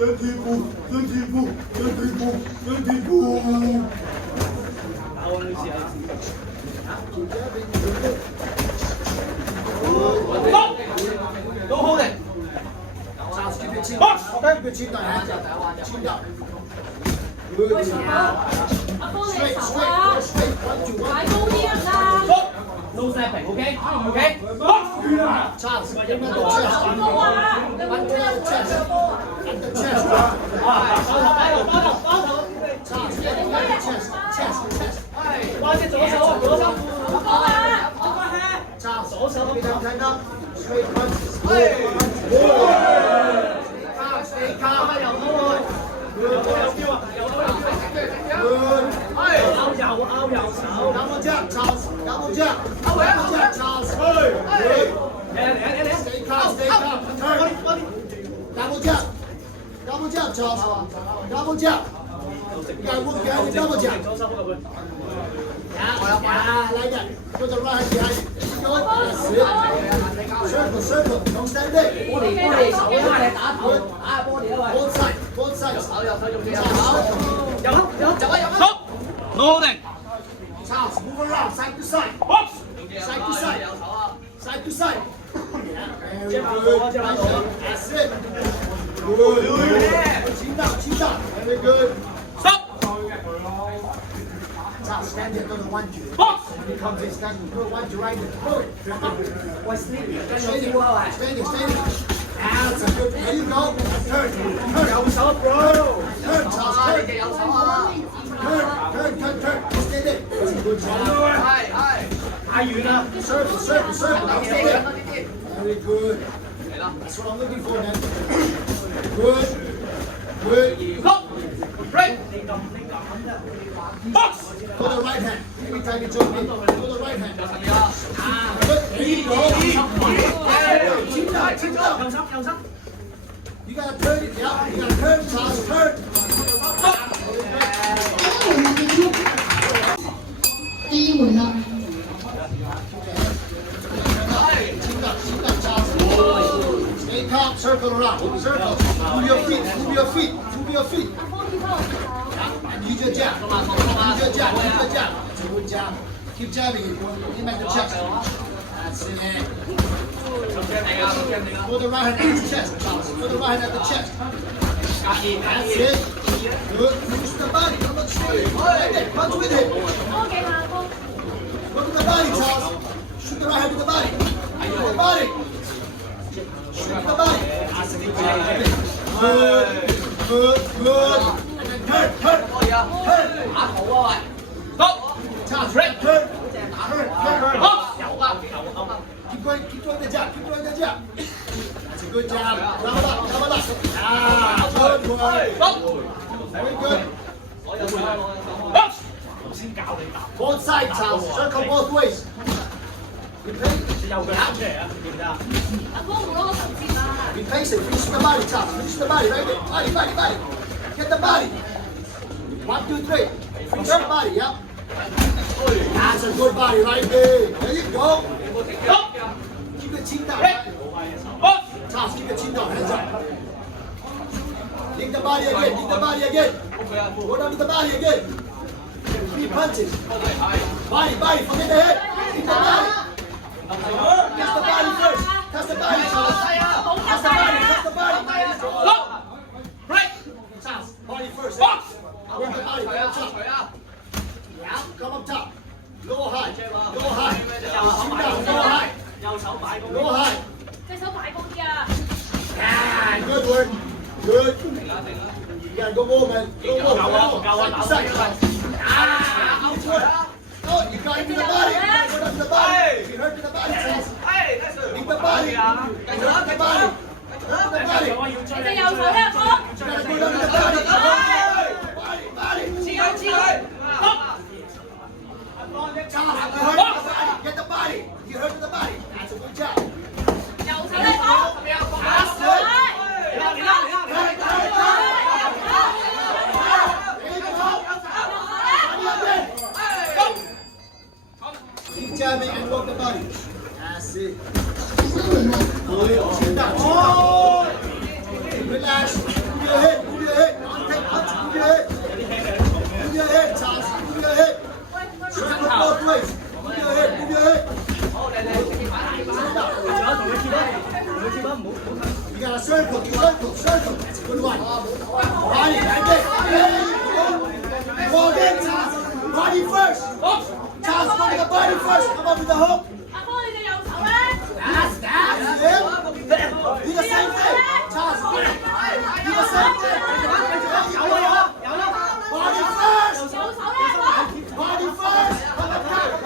身体不，身体不，身体不，身体不。Go hold it. Box. Okay, chin down, hands up. Chin down. Good. 阿哥你手啊， Straight, 1, 2, 擺 1. 高啲啊！ No snapping, okay? Okay? Box. Charles, bring the 阿哥 chest. 手高啊，你揾 Under the chest. Under the chest. Charles, get the chest. Chest, chest. 我講啊， Charles, get them tighten up. Straight punches. Good. Stay calm. Good. Double jab, Charles. Double jab. Double jab, Charles. Good. Stay calm, stay calm. Turn. Double jab. Double jab, Charles. Double jab. You gotta work behind the double jab. Yeah, like that. Put the right hand behind it. That's it. Circle, circle. Don't stand there. Both sides, both sides. Stop. No holding. Charles, move around, side to side. Box. Side to side. Side to side. Yeah, very good. That's it. Good. Chin down, chin down. Very good. Stop. Charles, stand there, go to 1, 2. Box. He comes in, stand there, go 1, 2, right there. Go. Standing, standing. That's a good. There you go. Turn, turn. Turn, Charles, turn. Turn. Stay there. That's a good job. Circle, circle, circle. Now stay there. Very good. That's what I'm looking for, man. Good. Good. Stop. Break. Box. Go the right hand. Every time you jump in, go the right hand. Good. There you go. Chin down. You gotta turn it. Yeah. You gotta turn, Charles. Turn. 第一轮了。 Stay calm, circle around, circle. Move your feet, move your feet, move your feet. Use your jab, use your jab, use your jab. It's a good jab. Keep jabbing it. Keep at the chest. That's it. Put the right hand at the chest, Charles. Put the right hand at the chest. That's it. Good. Push the body. Come on, straight. Right there. Punch with it. 多幾下哥， Look at the body, Charles. Shoot the right hand with the body. With the body. Shoot the body. Good, good. And then turn, turn, turn. Stop. Charles, turn, turn, turn. Box. Keep doing the jab, keep doing the jab. That's a good jab. Double up, double up. Ah, good work. Stop. Very good. Box. Both sides, Charles. Circle both ways. Repeat. 阿哥唔攞個十字啊！ Be patient. Finish the body, Charles. Finish the body right there. Body, body, body. Get the body. 1, 2, 3. Finish the body, yeah. That's a good body right there. There you go. Stop. Keep the chin down. Box. Charles, keep the chin down. Hands up. Lick the body again. Lick the body again. Go down to the body again. 3 punches. Body, body. Forget the head. Lick the body. Touch the body first. Touch the body, Charles. Touch the body. Touch the body. Stop. Break. Charles, body first. Box. Work the body. Up top. Yeah, come up top. Low high. Low high. Shoot down. Low high. Low high. 隻手擺高啲啊！ Ah, good work. Good. You gotta go more, man. Go more. Side to side. Ah, good work. Oh, you got into the body. You gotta go down to the body. You hurt to the body, Charles. Leave the body. You hurt the body. Hurt the body. 你隻右手咧，阿哥， You gotta go down to the body. Body, body. Charles, you hurt the body. Get the body. You hurt the body. That's a good job. 右手咧，哥， That's it. There you go. Body again. Keep jabbing and work the body. That's it. 第三轮了。 Good. Chin down. Chin down. circle. Good one. Body, like this. Go again, Charles. Body first. Charles, go to the body first. Come up with the hook. 阿哥你隻右手咧， That's it. Do the same thing. Charles, do the same thing. Body first. 右手咧，阿哥。 Body first.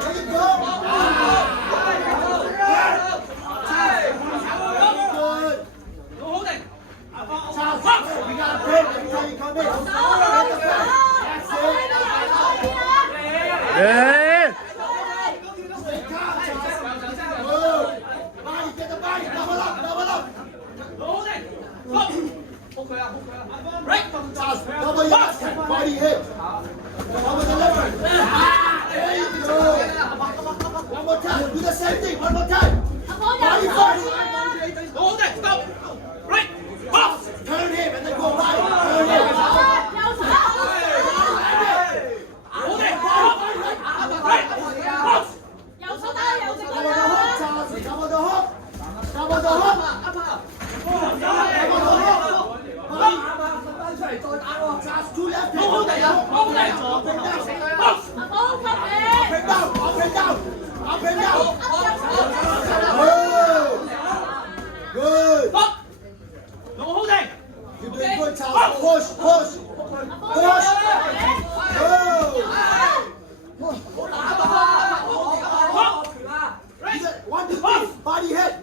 There you go. Good. No holding. Charles, we got a break every time you come in. That's it. 예. Stay calm, Charles. Good. Body, get the body. Double up. No holding. Stop. Right. Charles, double your left hand. Body hit. Double the left hand. There you go. One more time. Do the same thing. One more time. 阿哥右 Body 手 first. 啊！ No holding. Stop. Right. Off. Turn him and then go right. Turn him. 右手。 Holding. Off. Right. Off. 右手打右隻腳 Double the hook, 啦。 Charles. Double the hook. Double the hook. Double the hook. Body. Charles, two left No hand. holding. No holding. Up and down. Off. 阿哥吸 Up 你。 and down. Up and down. Up and down. 右手。 Good. Good. Stop. No holding. You're doing good, Charles. Push. Push. Push. Good. Off. Right. 1, 2, 3. Body hit.